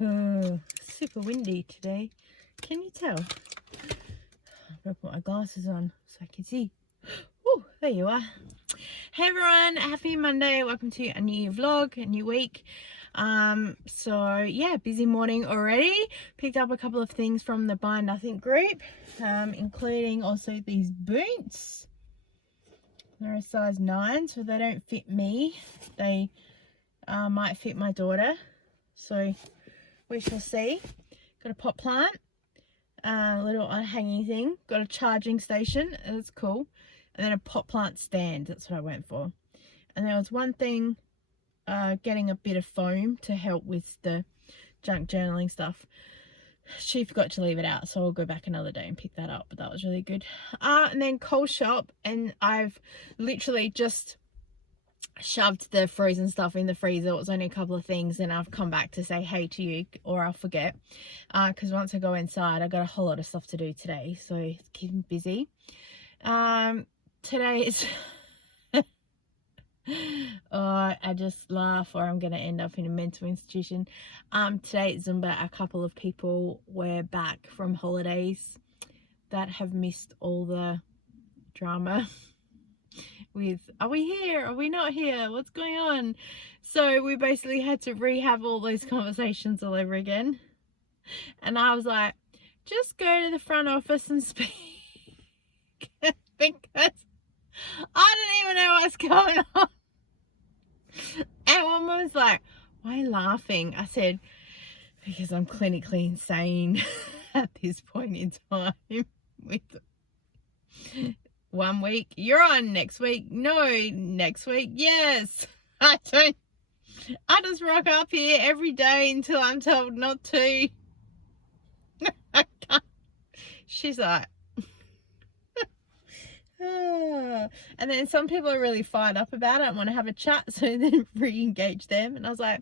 Oh, super windy today. Can you tell? I'm gonna put my glasses on so I can see. Oh, there you are. Hey everyone, happy Monday. Welcome to a new vlog, a new week. So yeah, busy morning already. Picked up a couple of things from the Buy Nothing group, including also these boots. They're a size 9, so they don't fit me. They might fit my daughter, so we shall see. Got a pot plant, little hanging thing. Got a charging station, that's cool. And then a pot plant stand, that's what I went for. And there was one thing, getting a bit of foam to help with the junk journaling stuff. She forgot to leave it out, so I'll go back another day and pick that up, but that was really good. And then Cold Shop, and I've literally just shoved the frozen stuff in the freezer. It was only a couple of things, and I've come back to say hey to you, or I'll forget, because once I go inside, I got a whole lot of stuff to do today, so it's keeping busy. Today is oh, I just laugh or I'm going to end up in a mental institution. Today at Zumba, a couple of people were back from holidays that have missed all the drama with, are we here? Are we not here? What's going on? So we basically had to rehab all those conversations all over again. And I was like, just go to the front office and speak. Because I don't even know what's going on. And one was like, why are you laughing? I said, because I'm clinically insane at this point in time. With 1 week, you're on, next week, no, next week, yes. I just rock up here every day until I'm told not to. I can't. She's like, and then some people are really fired up about it and want to have a chat, so then re-engage them. And I was like,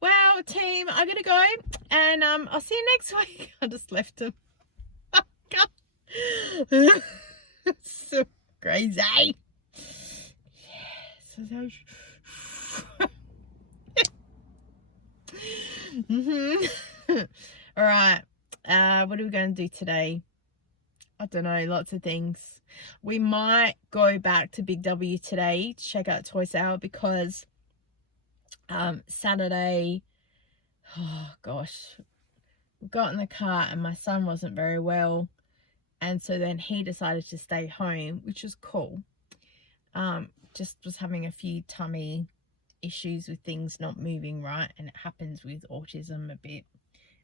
well, team, I gotta go, and I'll see you next week. I just left them. So crazy. Yeah, all right, what are we going to do today? I don't know, lots of things. We might go back to Big W today to check out Toy Sale, because Saturday, oh gosh, we got in the car and my son wasn't very well, and so then he decided to stay home, which was cool. Just was having a few tummy issues with things not moving right, and it happens with autism a bit,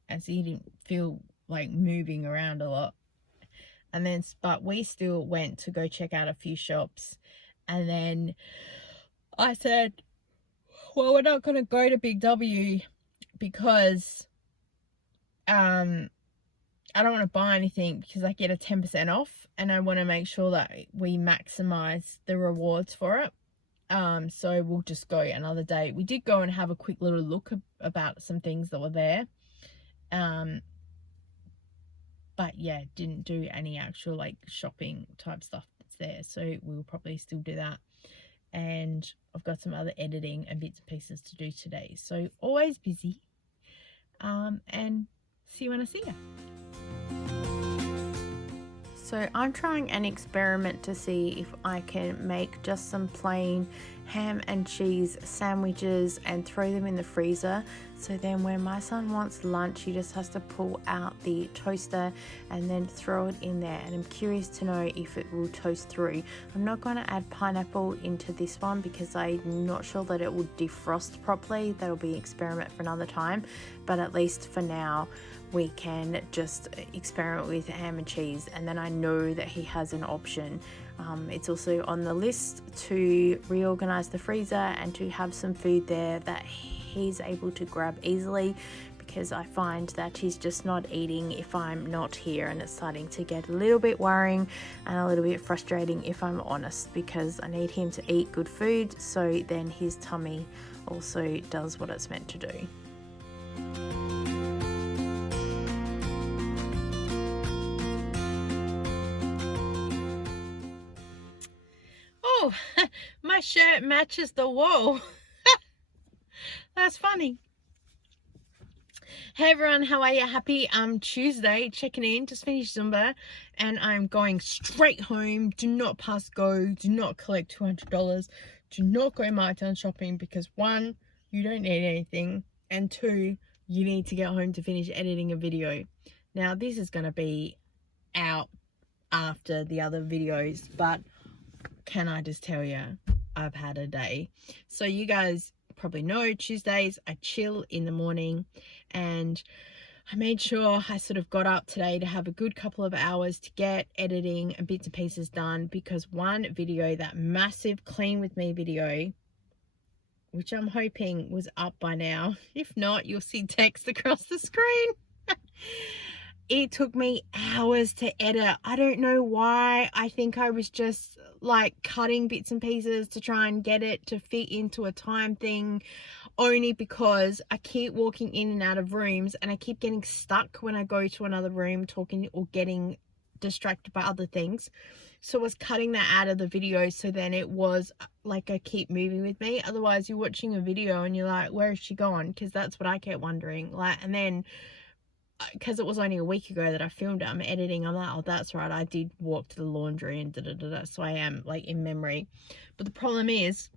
and so he didn't feel like moving around a lot. And then, but we still went to go check out a few shops. And then I said, well, we're not going to go to Big W because I don't want to buy anything, because I get a 10% off, and I want to make sure that we maximize the rewards for it. So we'll just go another day. We did go and have a quick little look about some things that were there. But yeah, didn't do any actual like shopping type stuff that's there, so we'll probably still do that. And I've got some other editing and bits and pieces to do today, so always busy. And see you when I see you. So I'm trying an experiment to see if I can make just some plain ham and cheese sandwiches and throw them in the freezer. So then when my son wants lunch, he just has to pull out the toaster and then throw it in there. And I'm curious to know if it will toast through. I'm not going to add pineapple into this one because I'm not sure that it will defrost properly. That'll be an experiment for another time. But at least for now, we can just experiment with ham and cheese, and then I know that he has an option. It's also on the list to reorganize the freezer and to have some food there that he's able to grab easily, because I find that he's just not eating if I'm not here, and it's starting to get a little bit worrying and a little bit frustrating, if I'm honest, because I need him to eat good food so then his tummy also does what it's meant to do. Oh, my shirt matches the wall. That's funny. Hey everyone, how are you? Happy Tuesday, checking in, just finished Zumba and I'm going straight home. Do not pass go, do not collect $200, do not go markdown shopping because one, you don't need anything, and two, you need to get home to finish editing a video. Now this is going to be out after the other videos, but can I just tell you, I've had a day. So you guys probably know Tuesdays I chill in the morning, and I made sure I sort of got up today to have a good couple of hours to get editing and bits and pieces done, because one video, that massive clean with me video, which I'm hoping was up by now, if not you'll see text across the screen. It took me hours to edit. I don't know why. I think I was just like cutting bits and pieces to try and get it to fit into a time thing, only because I keep walking in and out of rooms and I keep getting stuck when I go to another room talking or getting distracted by other things. So I was cutting that out of the video, so then it was like a keep moving with me. Otherwise you're watching a video and you're like, where is she gone? Because that's what I kept wondering. And then because it was only a week ago that I filmed it, I'm editing, I'm like, oh that's right, I did walk to the laundry and so I am like in memory. But the problem is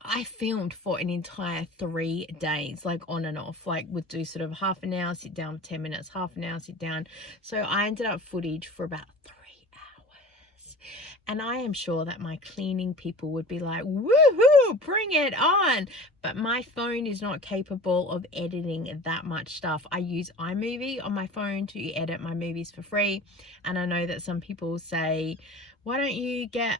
I filmed for an entire 3 days, like on and off, like would do sort of half an hour, sit down for 10 minutes, half an hour, sit down. So I ended up footage for about 3 hours. And I am sure that my cleaning people would be like, woohoo, bring it on. But my phone is not capable of editing that much stuff. I use iMovie on my phone to edit my movies for free. And I know that some people say, why don't you get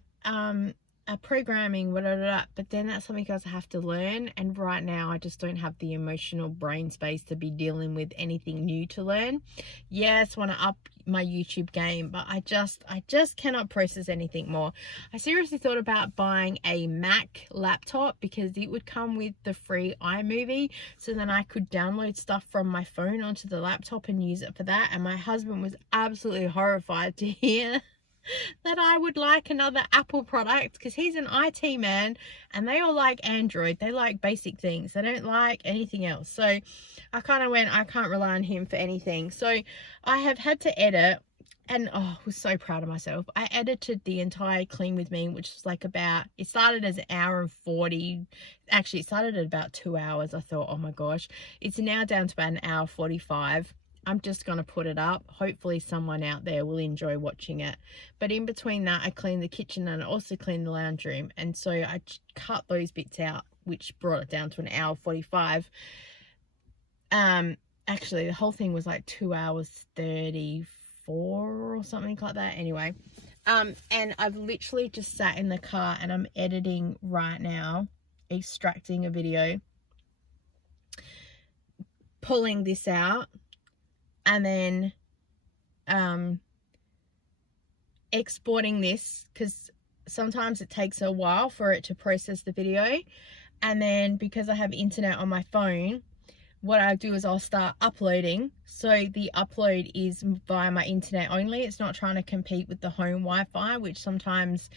programming, whatever, but then that's something else I have to learn, and right now I just don't have the emotional brain space to be dealing with anything new to learn. Yes, want to up my YouTube game, but I just cannot process anything more. I seriously thought about buying a Mac laptop because it would come with the free iMovie, so then I could download stuff from my phone onto the laptop and use it for that. And my husband was absolutely horrified to hear that I would like another Apple product, because he's an IT man and they all like Android. They like basic things, they don't like anything else. So I kind of went, I can't rely on him for anything. So I have had to edit, and I was so proud of myself. I edited the entire clean with me, which was like about, it started as an hour and 40, actually it started at about 2 hours. I thought, oh my gosh, it's now down to about an hour 45. I'm just going to put it up. Hopefully someone out there will enjoy watching it. But in between that, I cleaned the kitchen and I also cleaned the lounge room. And so I cut those bits out, which brought it down to an hour 45. Actually, the whole thing was like 2 hours 34 or something like that. Anyway, and I've literally just sat in the car and I'm editing right now, extracting a video, pulling this out, and then exporting this, because sometimes it takes a while for it to process the video. And then because I have internet on my phone, what I do is I'll start uploading. So the upload is via my internet only. It's not trying to compete with the home Wi-Fi, which sometimes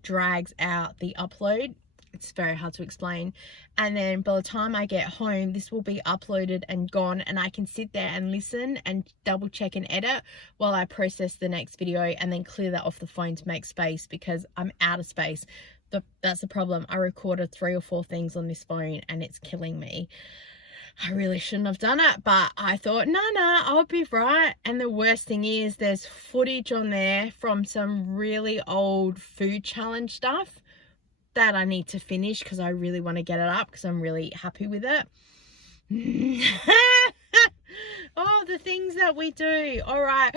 drags out the upload. It's very hard to explain. And then by the time I get home, this will be uploaded and gone, and I can sit there and listen and double check and edit while I process the next video, and then clear that off the phone to make space, because I'm out of space. That's the problem. I recorded 3 or 4 things on this phone and it's killing me. I really shouldn't have done it, but I thought, no, I'll be right. And the worst thing is there's footage on there from some really old food challenge stuff that I need to finish, because I really want to get it up because I'm really happy with it. Oh, the things that we do. All right.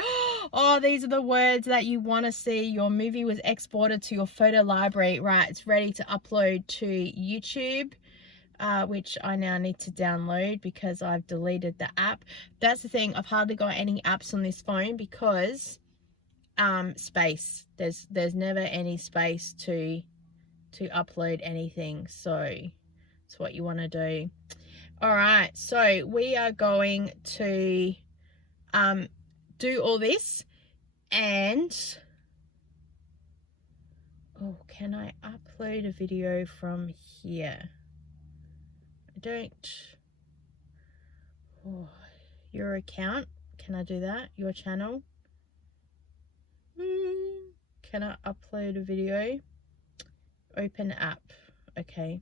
Oh, these are the words that you want to see. Your movie was exported to your photo library. Right, it's ready to upload to YouTube, which I now need to download because I've deleted the app. That's the thing, I've hardly got any apps on this phone because space. There's never any space to upload anything. So it's what you want to do. All right, so we are going to do all this, and oh, can I upload a video from here? I don't. Oh, your account. Can I do that? Your channel. Can I upload a video? Open app. Okay.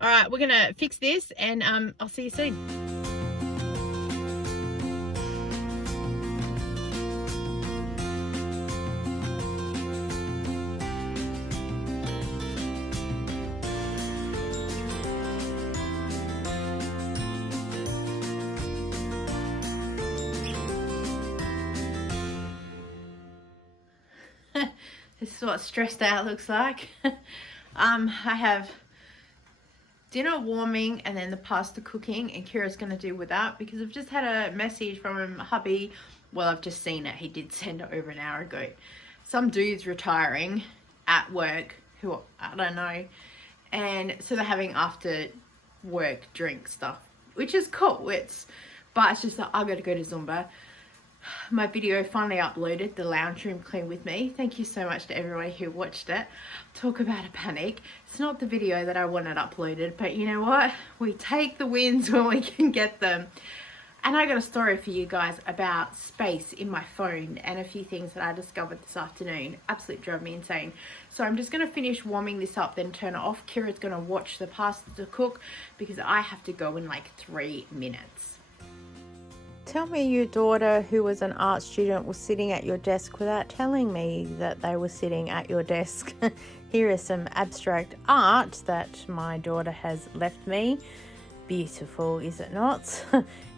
All right, we're gonna fix this, and I'll see you soon. This is what stressed out looks like. I have dinner warming and then the pasta cooking, and Kira's going to deal with that because I've just had a message from hubby. Well, I've just seen it. He did send it over an hour ago. Some dude's retiring at work who I don't know, and so they're having after work drink stuff, which is cool. But it's just that I got to go to Zumba. My video finally uploaded, the lounge room clean with me. Thank you so much to everyone who watched it. Talk about a panic. It's not the video that I wanted uploaded, but you know what? We take the wins when we can get them. And I got a story for you guys about space in my phone and a few things that I discovered this afternoon. Absolutely drove me insane. So I'm just going to finish warming this up, then turn it off. Kira's going to watch the pasta cook because I have to go in like 3 minutes. Tell me your daughter, who was an art student, was sitting at your desk without telling me that they were sitting at your desk. Here is some abstract art that my daughter has left me. Beautiful, is it not?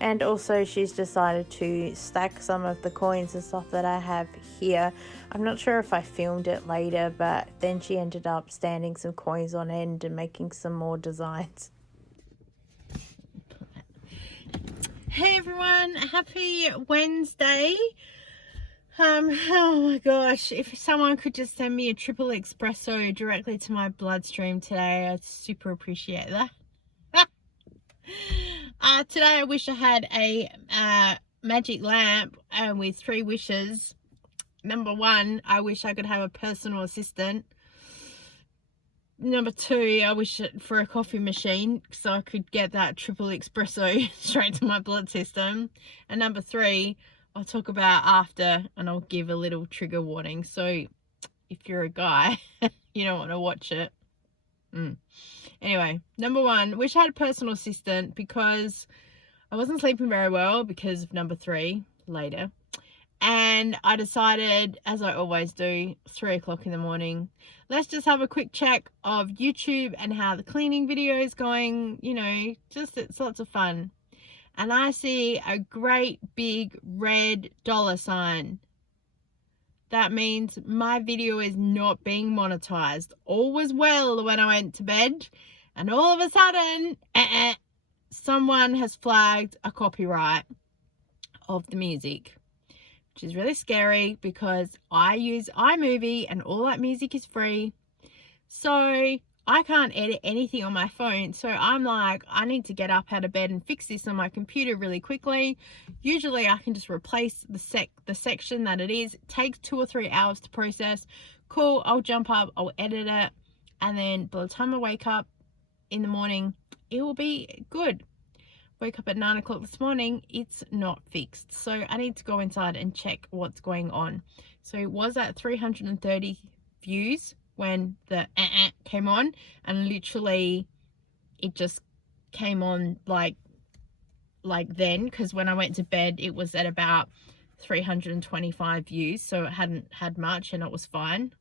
And also she's decided to stack some of the coins and stuff that I have here. I'm not sure if I filmed it later, but then she ended up standing some coins on end and making some more designs. Hey everyone, happy Wednesday. Oh my gosh, if someone could just send me a triple espresso directly to my bloodstream today, I'd super appreciate that. Today I wish I had a magic lamp with 3 wishes. Number 1, I wish I could have a personal assistant. Number 2, I wish for a coffee machine so I could get that triple espresso straight to my blood system. And number 3, I'll talk about after, and I'll give a little trigger warning. So if you're a guy, you don't want to watch it. Anyway, number 1, wish I had a personal assistant because I wasn't sleeping very well because of number 3 later. And I decided, as I always do, 3 o'clock in the morning, let's just have a quick check of YouTube and how the cleaning video is going. You know, just it's lots of fun. And I see a great big red $sign. That means my video is not being monetized. All was well when I went to bed, and all of a sudden, someone has flagged a copyright of the music. Which is really scary because I use iMovie and all that music is free. So I can't edit anything on my phone. So I'm like, I need to get up out of bed and fix this on my computer really quickly. Usually I can just replace the section that it is. It takes 2 or 3 hours to process. Cool, I'll jump up, I'll edit it. And then by the time I wake up in the morning, it will be good. Woke up at 9 o'clock this morning, it's not fixed. So I need to go inside and check what's going on. So it was at 330 views when the came on, and literally it just came on like then, because when I went to bed it was at about 325 views, so it hadn't had much and it was fine.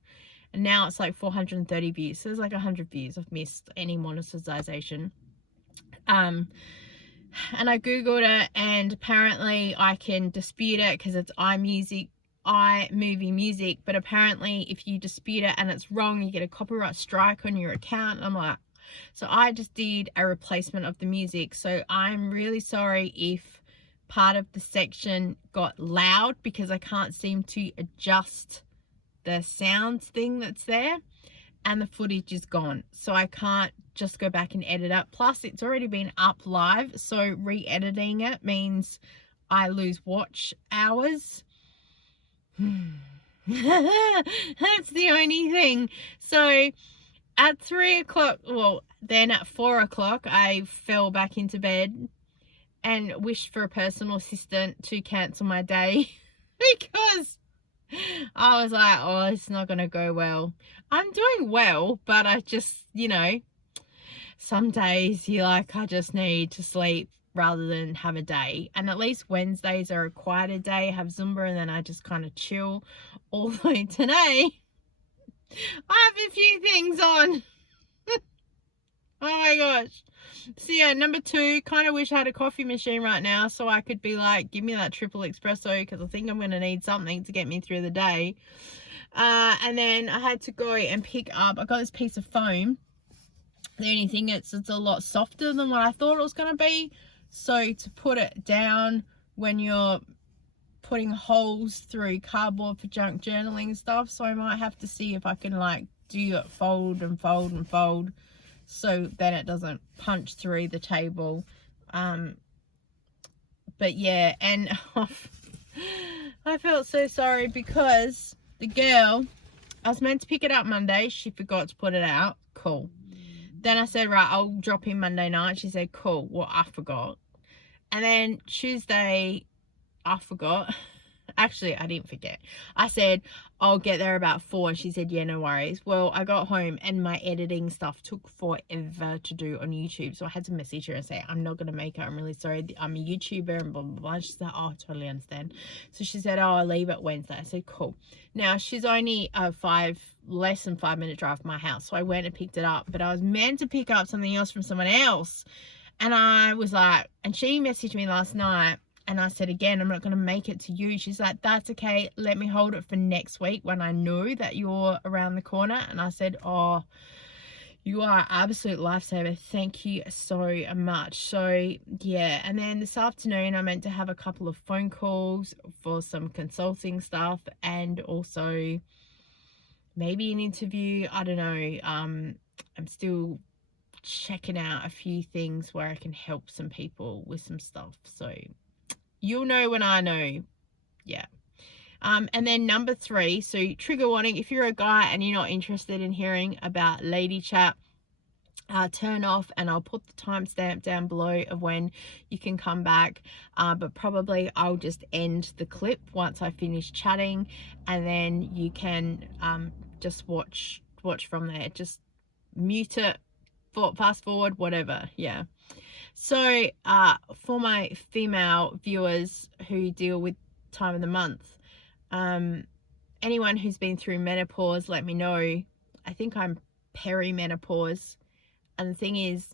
And now it's like 430 views, so there's like 100 views. I've missed any monetization. And I googled it, and apparently I can dispute it because it's iMovie music, but apparently if you dispute it and it's wrong, you get a copyright strike on your account. And I'm like, so I just did a replacement of the music. So I'm really sorry if part of the section got loud because I can't seem to adjust the sounds thing that's there, and the footage is gone, so I can't just go back and edit it. Plus it's already been up live, so re-editing it means I lose watch hours. That's the only thing. So at 3 o'clock, well then at 4 o'clock I fell back into bed, and wished for a personal assistant to cancel my day because I was like, oh, it's not going to go well. I'm doing well, but I just, some days you're like, I just need to sleep rather than have a day. And at least Wednesdays are a quieter day, have Zumba, and then I just kind of chill. Although today I have a few things on. Oh my gosh. So yeah, number 2, kind of wish I had a coffee machine right now so I could be like, give me that triple espresso, because I think I'm going to need something to get me through the day. And then I had to go and pick up, I got this piece of foam. The only thing it's a lot softer than what I thought it was going to be. So to put it down when you're putting holes through cardboard for junk journaling and stuff. So I might have to see if I can like do it, fold and fold and fold, so then it doesn't punch through the table. But yeah, and I felt so sorry because the girl, I was meant to pick it up Monday. She forgot to put it out. Cool. Then I said, right, I'll drop in Monday night. She said, cool. Well, I forgot. And then Tuesday, I forgot. Actually, I didn't forget. I said, I'll get there about 4. She said, yeah, no worries. Well, I got home and my editing stuff took forever to do on YouTube. So I had to message her and say, I'm not going to make it. I'm really sorry. I'm a YouTuber and blah, blah, blah. She said, oh, I totally understand. So she said, oh, I'll leave it Wednesday. I said, cool. Now, she's only less than 5-minute drive from my house. So I went and picked it up. But I was meant to pick up something else from someone else. And I was like, and she messaged me last night. And I said, again, I'm not going to make it to you. She's like, that's okay. Let me hold it for next week when I know that you're around the corner. And I said, oh, you are an absolute lifesaver. Thank you so much. So, yeah. And then this afternoon, I meant to have a couple of phone calls for some consulting stuff and also maybe an interview. I don't know. I'm still checking out a few things where I can help some people with some stuff. So you'll know when I know. Yeah. And then number 3, so trigger warning, if you're a guy and you're not interested in hearing about lady chat, turn off, and I'll put the timestamp down below of when you can come back. But probably I'll just end the clip once I finish chatting, and then you can just watch from there. Just mute it, fast forward, whatever. Yeah. So for my female viewers who deal with time of the month, anyone who's been through menopause, let me know. I think I'm perimenopause, and the thing is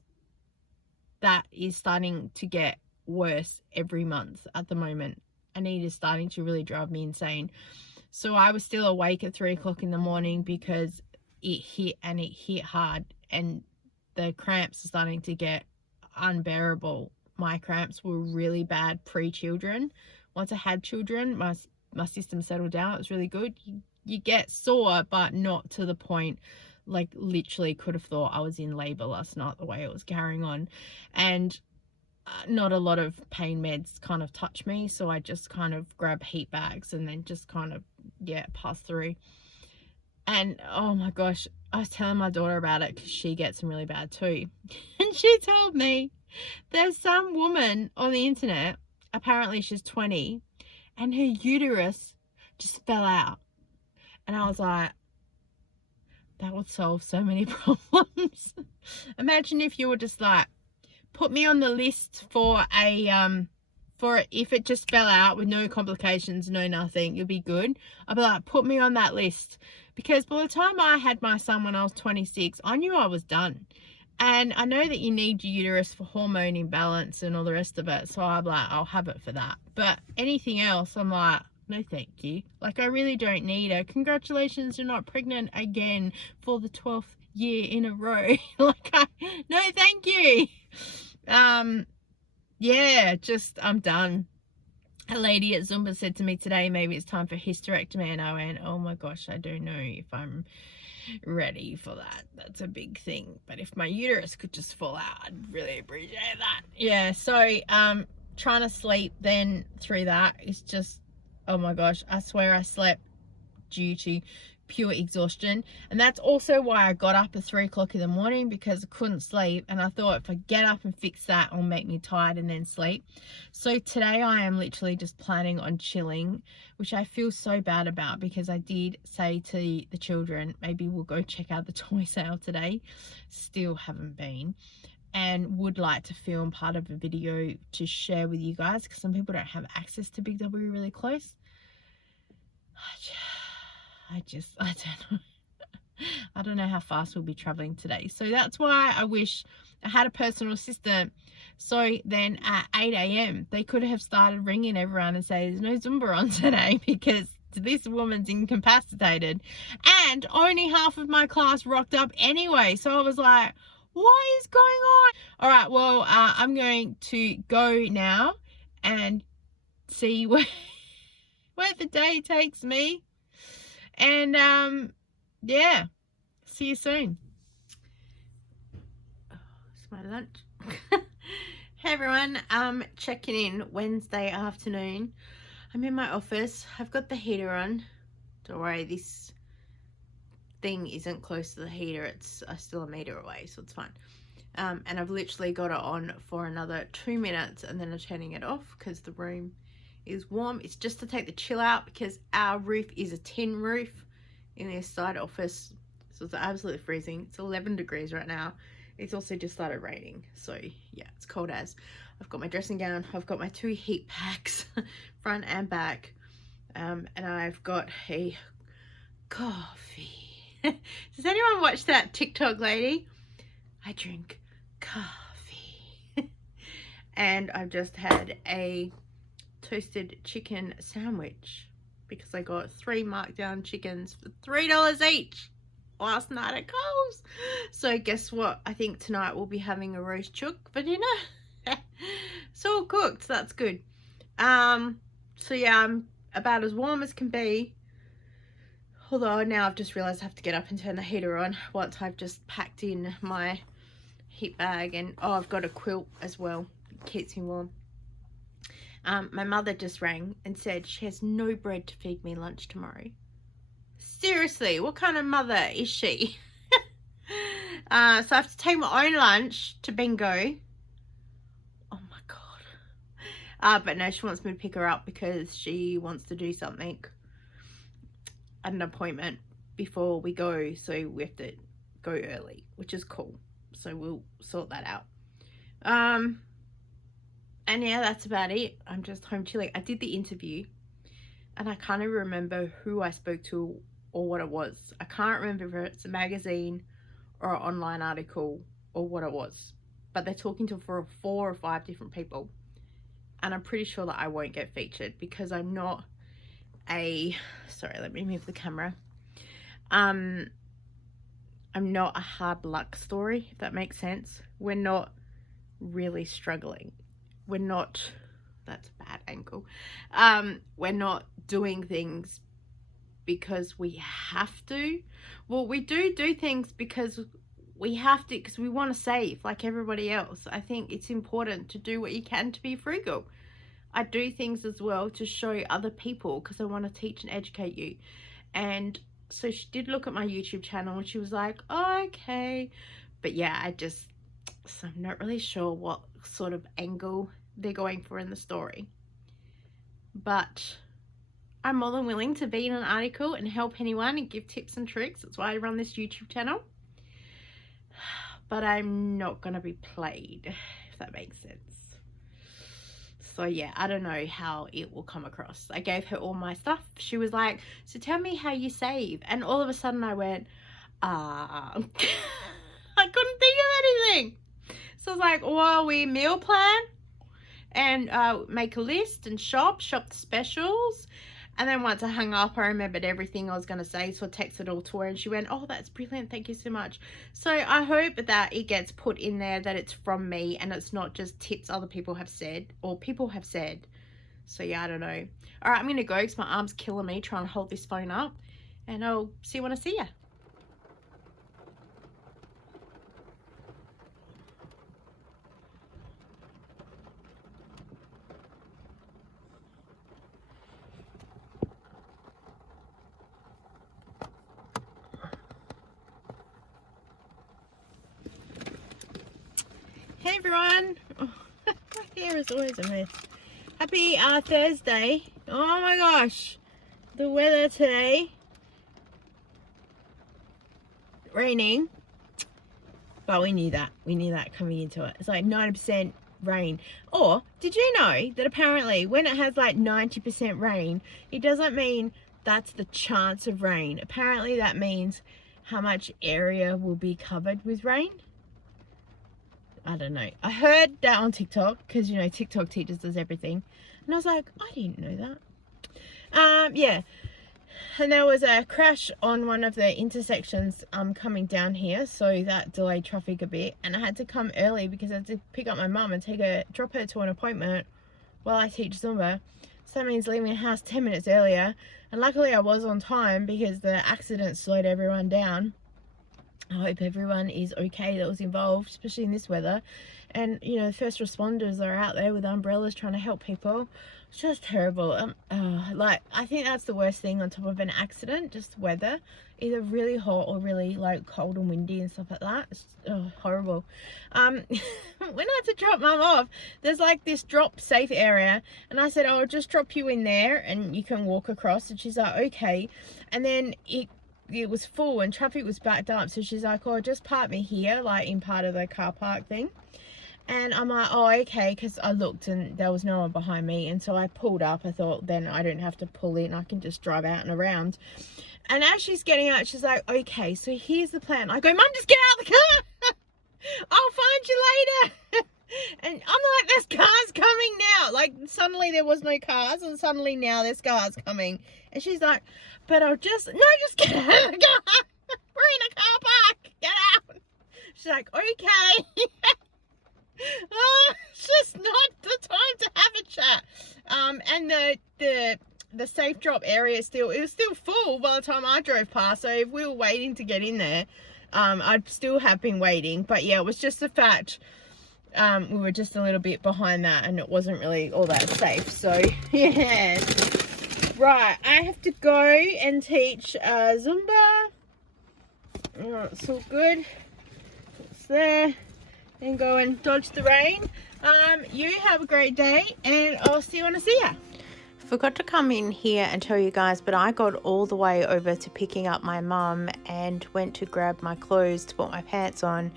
that is starting to get worse every month at the moment, and it is starting to really drive me insane. So I was still awake at 3 o'clock in the morning because it hit hard, and the cramps are starting to get unbearable. My cramps were really bad pre-children. Once I had children, my system settled down. It was really good. You get sore, but not to the point, like literally could have thought I was in labor last night the way it was carrying on. And not a lot of pain meds kind of touch me, so I just kind of grab heat bags and then just kind of pass through. And oh my gosh, I was telling my daughter about it because she gets them really bad too. And she told me there's some woman on the internet, apparently she's 20, and her uterus just fell out. And I was like, that would solve so many problems. Imagine if you were just like, put me on the list for if it just fell out with no complications, no nothing, you'll be good. I'd be like, put me on that list. Because by the time I had my son when I was 26, I knew I was done. And I know that you need your uterus for hormone imbalance and all the rest of it. So I'm like, I'll have it for that. But anything else, I'm like, no thank you. Like, I really don't need it. Congratulations, you're not pregnant again for the 12th year in a row. No thank you. Yeah, just I'm done. A lady at Zumba said to me today, maybe it's time for hysterectomy, and I went, oh my gosh, I don't know if I'm ready for that. That's a big thing. But if my uterus could just fall out, I'd really appreciate that. Yeah, so trying to sleep then through that is just, oh my gosh, I swear I slept due to pure exhaustion. And that's also why I got up at 3 o'clock in the morning, because I couldn't sleep, and I thought if I get up and fix that, it'll make me tired and then sleep. So today I am literally just planning on chilling, which I feel so bad about, because I did say to the children maybe we'll go check out the toy sale today. Still haven't been, and would like to film part of a video to share with you guys, because some people don't have access to Big W really close. I don't know. I don't know how fast we'll be traveling today. So that's why I wish I had a personal assistant. So then at 8 a.m. they could have started ringing everyone and say there's no Zumba on today because this woman's incapacitated. And only half of my class rocked up anyway. So I was like, what is going on? All right, well, I'm going to go now and see where the day takes me. And yeah, see you soon. Oh, it's my lunch. Hey everyone, checking in Wednesday afternoon. I'm in my office. I've got the heater on. Don't worry, this thing isn't close to the heater. It's still a meter away, so it's fine. And I've literally got it on for another 2 minutes, and then I'm turning it off because the room is warm. It's just to take the chill out, because our roof is a tin roof in this side office, so it's absolutely freezing. It's 11 degrees right now. It's also just started raining, so yeah, it's cold as. I've got my dressing gown, I've got my 2 heat packs front and back, and I've got a coffee. Does anyone watch that TikTok lady? I drink coffee. And I've just had a toasted chicken sandwich, because I got 3 markdown chickens for $3 each last night at Coles. So guess what? I think tonight we'll be having a roast chook for dinner. It's all cooked, so that's good. So yeah, I'm about as warm as can be. Although now I've just realized I have to get up and turn the heater on once I've just packed in my heat bag. And oh, I've got a quilt as well. It keeps me warm. My mother just rang and said she has no bread to feed me lunch tomorrow. Seriously, what kind of mother is she? So I have to take my own lunch to bingo. Oh my god. But no, she wants me to pick her up because she wants to do something at an appointment before we go. So we have to go early, which is cool. So we'll sort that out. And yeah, that's about it. I'm just home chilling. I did the interview and I can't even remember who I spoke to or what it was. I can't remember if it's a magazine or an online article or what it was. But they're talking to for 4 or 5 different people. And I'm pretty sure that I won't get featured, because I'm not a... Sorry, let me move the camera. I'm not a hard luck story, if that makes sense. We're not really struggling. We're not, that's a bad angle. We're not doing things because we have to. Well, we do things because we have to, because we want to save like everybody else. I think it's important to do what you can to be frugal. I do things as well to show other people, because I want to teach and educate you. And so she did look at my YouTube channel and she was like, oh, okay. But yeah, so I'm not really sure what sort of angle they're going for in the story. But I'm more than willing to be in an article and help anyone and give tips and tricks. That's why I run this YouTube channel. But I'm not going to be played, if that makes sense. So yeah, I don't know how it will come across. I gave her all my stuff. She was like, so tell me how you save. And all of a sudden I went, I couldn't think of anything. So I was like, well, we meal plan and make a list and shop the specials. And then once I hung up, I remembered everything I was going to say. So I texted all to her and she went, oh, that's brilliant. Thank you so much. So I hope that it gets put in there that it's from me and it's not just tips other people have said or people have said. So yeah, I don't know. All right, I'm going to go because my arm's killing me trying to hold this phone up. And I'll see you when I see you. Hey everyone. Oh, my hair is always a mess. Happy Thursday. Oh my gosh. The weather today. Raining. But we knew that. We knew that coming into it. It's like 90% rain. Or, did you know that apparently when it has like 90% rain, it doesn't mean that's the chance of rain. Apparently that means how much area will be covered with rain. I don't know. I heard that on TikTok because, you know, TikTok teaches us everything. And I was like, I didn't know that. Yeah. And there was a crash on one of the intersections coming down here. So that delayed traffic a bit. And I had to come early because I had to pick up my mum and drop her to an appointment while I teach Zumba. So that means leaving the house 10 minutes earlier. And luckily I was on time because the accident slowed everyone down. I hope everyone is okay that was involved, especially in this weather. And, you know, first responders are out there with umbrellas trying to help people. It's just terrible. Like, I think that's the worst thing on top of an accident, just weather. Either really hot or really, like, cold and windy and stuff like that. It's horrible. When I had to drop Mum off, there's, like, this drop safe area. And I said, I'll just drop you in there and you can walk across. And she's like, okay. And then it was full and traffic was backed up, so she's like, oh, just park me here, like in part of the car park thing. And I'm like, oh, okay, because I looked and there was no one behind me, and so I pulled up. I thought then I don't have to pull in, I can just drive out and around. And as she's getting out, she's like, okay, so here's the plan. I go, Mum, just get out of the car. I'll find you later. And I'm like, there's cars coming now. Like, suddenly there was no cars, and suddenly now there's cars coming. And she's like, but I'll just get out of the car. We're in a car park. Get out. She's like, okay. It's just not the time to have a chat. And the safe drop area it was still full by the time I drove past. So if we were waiting to get in there, I'd still have been waiting. But yeah, it was just the fact we were just a little bit behind that, and it wasn't really all that safe. So yeah. Right, I have to go and teach Zumba. It's all good. It's there. And go and dodge the rain. You have a great day, and I'll see you when I see ya. Forgot to come in here and tell you guys, but I got all the way over to picking up my mum and went to grab my clothes to put my pants on.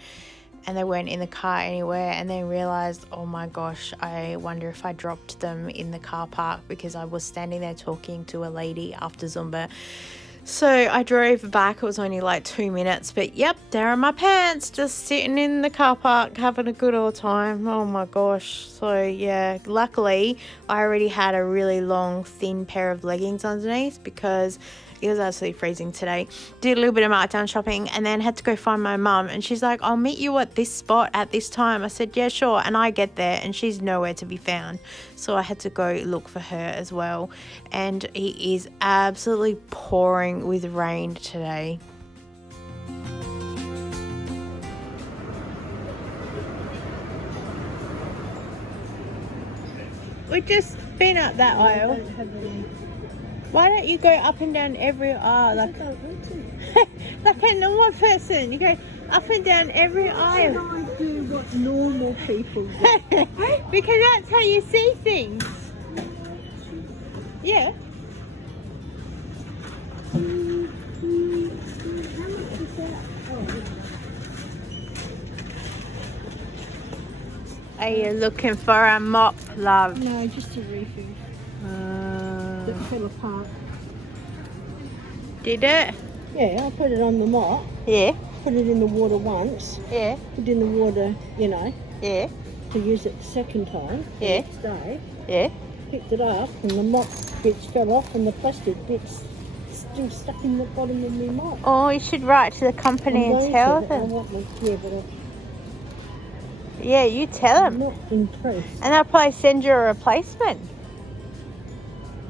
And they weren't in the car anywhere, and then realized, oh my gosh, I wonder if I dropped them in the car park, because I was standing there talking to a lady after Zumba. So I drove back. It was only like 2 minutes, but yep, there are my pants, just sitting in the car park having a good old time. Oh my gosh. So yeah, luckily I already had a really long thin pair of leggings underneath because it was absolutely freezing today. Did a little bit of markdown shopping and then had to go find my mum, and she's like, I'll meet you at this spot at this time. I said, yeah, sure. And I get there and she's nowhere to be found. So I had to go look for her as well. And it is absolutely pouring with rain today. We've just been up that aisle. Why don't you go up and down every aisle like a normal person? You go up and down every aisle. Why do I do what normal people do? Because that's how you see things. Yeah. How much is that? Are you looking for a mop, love? No, just a refill. That fell apart. Did it? Yeah, I put it on the mop. Yeah. Put it in the water once. Yeah. Put it in the water, you know. Yeah. To use it the second time. Yeah. The next day. Yeah. Picked it up and the mop bits fell off and the plastic bits still stuck in the bottom of my mop. Oh, you should write to the company and tell them. Yeah, you tell I'm them. not impressed. And they'll probably send you a replacement.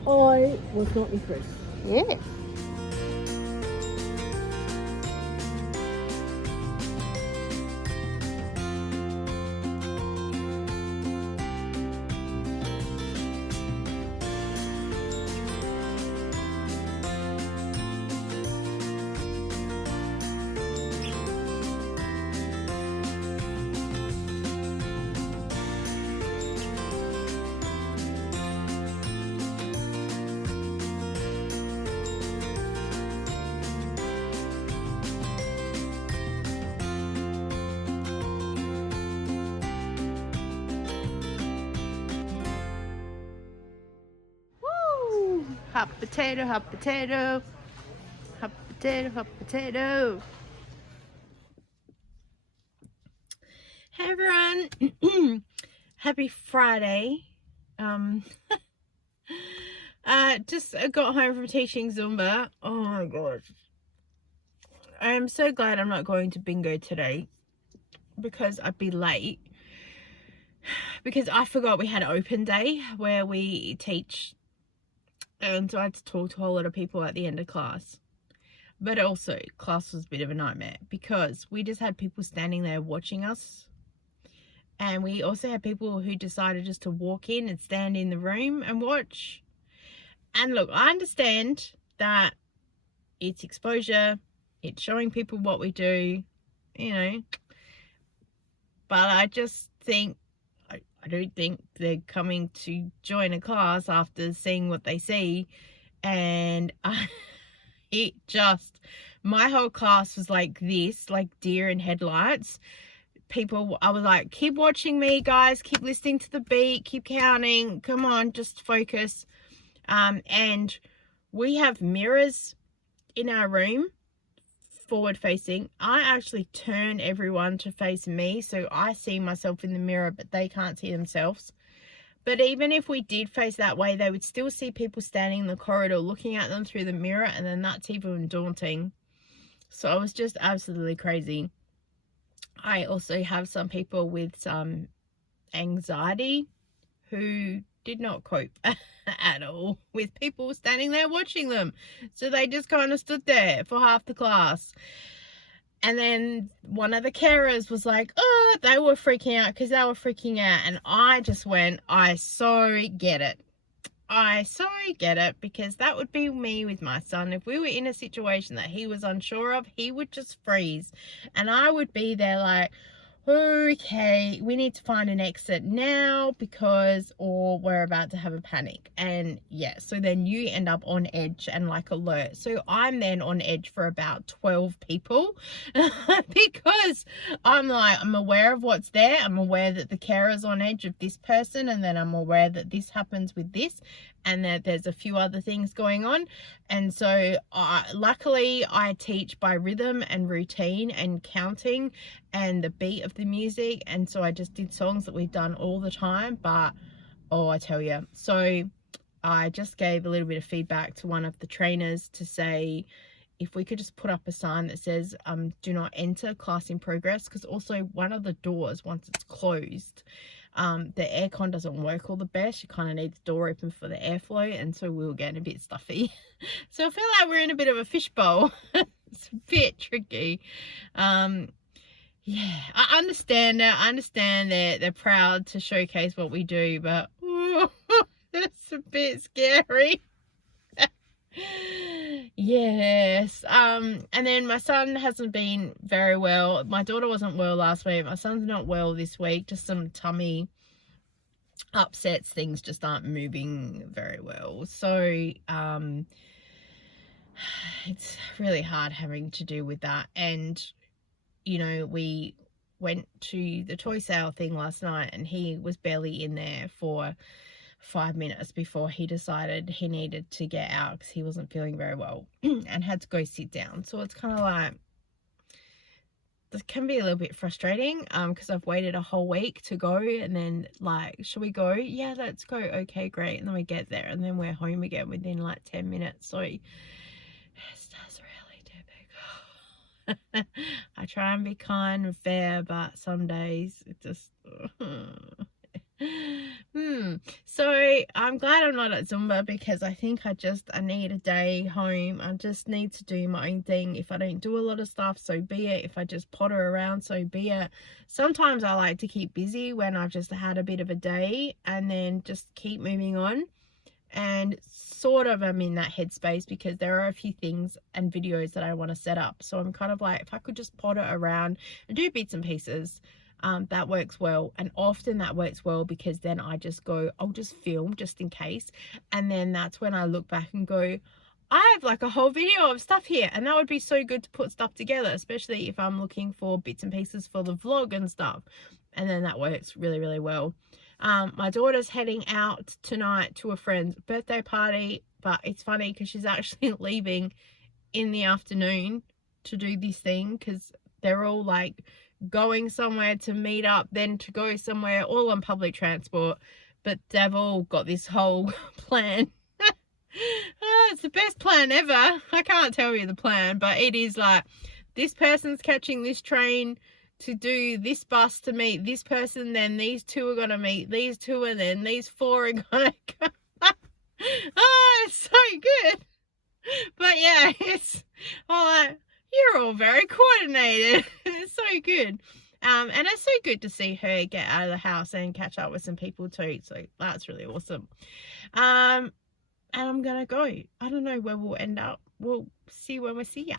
I was not impressed. Yeah. hot potato, hot potato, hot potato, hot potato. Hey everyone, happy Friday. Just got home from teaching Zumba. Oh my gosh. I am so glad I'm not going to bingo today because I'd be late. Because I forgot we had an open day where we teach, and so I had to talk to a whole lot of people at the end of class. But also, class was a bit of a nightmare because we just had people standing there watching us. And we also had people who decided just to walk in and stand in the room and watch. And look, I understand that it's exposure, it's showing people what we do, you know. But I just think, I don't think they're coming to join a class after seeing what they see. And my whole class was like this, like deer in headlights. People, I was like, keep watching me, guys, keep listening to the beat, keep counting, come on, just focus. And we have mirrors in our room, forward facing. I actually turn everyone to face me, so I see myself in the mirror, but they can't see themselves. But even if we did face that way, they would still see people standing in the corridor looking at them through the mirror, and then that's even daunting. So it was just absolutely crazy. I also have some people with some anxiety who did not cope at all with people standing there watching them. So they just kind of stood there for half the class. And then one of the carers was like, oh, they were freaking out because they were freaking out. And I just went, I so get it. I so get it, because that would be me with my son. If we were in a situation that he was unsure of, he would just freeze. And I would be there like, okay, we need to find an exit now or we're about to have a panic. And yeah, so then you end up on edge and like alert. So I'm then on edge for about 12 people because I'm aware of what's there. I'm aware that the carer's on edge of this person, and then I'm aware that this happens with this, and that there's a few other things going on. And so luckily I teach by rhythm and routine and counting and the beat of the music, and so I just did songs that we've done all the time. But oh, I tell you, so I just gave a little bit of feedback to one of the trainers to say if we could just put up a sign that says do not enter, class in progress, because also one of the doors, once it's closed, the aircon doesn't work all the best. You kind of need the door open for the airflow, and so we were getting a bit stuffy. So I feel like we're in a bit of a fishbowl. It's a bit tricky. Yeah, I understand now. I understand that they're proud to showcase what we do, but it's a bit scary. Yes. And then my son hasn't been very well. My daughter wasn't well last week. My son's not well this week. Just some tummy upsets. Things just aren't moving very well. So it's really hard having to do with that. And you know, we went to the toy sale thing last night, and he was barely in there for 5 minutes before he decided he needed to get out because he wasn't feeling very well and had to go sit down. So it's kind of like, this can be a little bit frustrating because I've waited a whole week to go, and then like, should we go? Yeah, let's go. Okay, great. And then we get there, and then we're home again within like 10 minutes. So it's just really difficult. I try and be kind and fair, but some days it just So I'm glad I'm not at Zumba, because I think I need a day home. I just need to do my own thing. If I don't do a lot of stuff, so be it. If I just potter around, so be it. Sometimes I like to keep busy when I've just had a bit of a day, and then just keep moving on. And sort of I'm in that headspace because there are a few things and videos that I want to set up. So I'm kind of like, if I could just potter around and do bits and pieces, that works well. And often that works well because then I just go, I'll just film just in case. And then that's when I look back and go, I have like a whole video of stuff here, and that would be so good to put stuff together, especially if I'm looking for bits and pieces for the vlog and stuff. And then that works really, really well. My daughter's heading out tonight to a friend's birthday party. But it's funny because she's actually leaving in the afternoon to do this thing, because they're all like going somewhere to meet up, then to go somewhere, all on public transport. But they've all got this whole plan. It's the best plan ever. I can't tell you the plan, but it is like, this person's catching this train to do this bus to meet this person, then these two are going to meet these two, and then these four are going to go. Oh, it's so good. But yeah, it's all like, you're all very coordinated. It's so good. And it's so good to see her get out of the house and catch up with some people too. So that's really awesome. And I'm gonna go. I don't know where we'll end up. We'll see when we see ya.